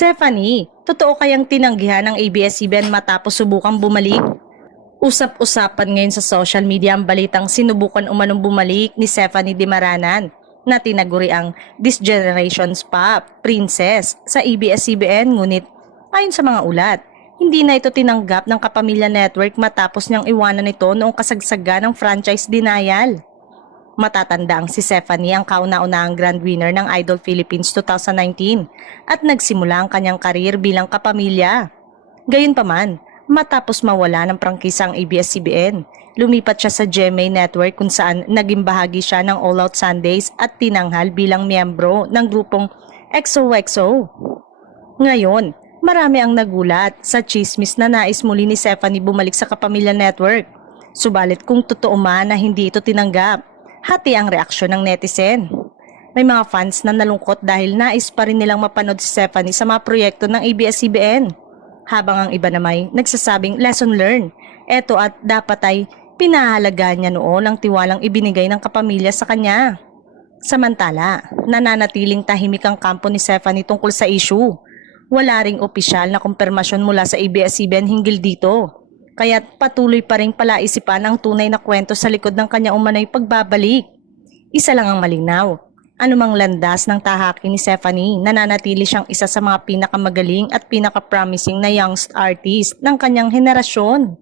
Stephanie, totoo kayang tinanggihan ng ABS-CBN matapos subukang bumalik? Usap-usapan ngayon sa social media ang balitang sinubukan umanong bumalik ni Stephanie Di Maranan na tinaguri ang This Generation's Pop Princess sa ABS-CBN, ngunit ayon sa mga ulat, hindi na ito tinanggap ng Kapamilya Network matapos niyang iwanan ito noong kasagsagan ng franchise denial. Matatanda ang si Stephanie ang kauna-unahang grand winner ng Idol Philippines 2019 at nagsimula ang kanyang karir bilang kapamilya. Gayunpaman, matapos mawala ng prangkisa ang ABS-CBN, lumipat siya sa GMA Network kung saan naging bahagi siya ng All Out Sundays at tinanghal bilang miyembro ng grupong XOXO. Ngayon, marami ang nagulat sa chismis na nais muli ni Stephanie bumalik sa Kapamilya Network. Subalit kung totoo man na hindi ito tinanggap, hati ang reaksyon ng netizen. May mga fans na nalungkot dahil nais pa rin nilang mapanood si Stephanie sa mga proyekto ng ABS-CBN. Habang ang iba naman nagsasabing lesson learned. Eto at dapat ay pinahalagaan niya noon ang tiwalang ibinigay ng kapamilya sa kanya. Samantala, nananatiling tahimik ang kampo ni Stephanie tungkol sa issue. Wala ring opisyal na kumpirmasyon mula sa ABS-CBN hinggil dito. Kaya't patuloy pa rin palaisipan ang tunay na kwento sa likod ng kanyang umano'y pagbabalik. Isa lang ang malinaw. Anumang landas ng tahaki ni Stephanie, nananatili siyang isa sa mga pinakamagaling at pinaka-promising na young artist ng kanyang henerasyon.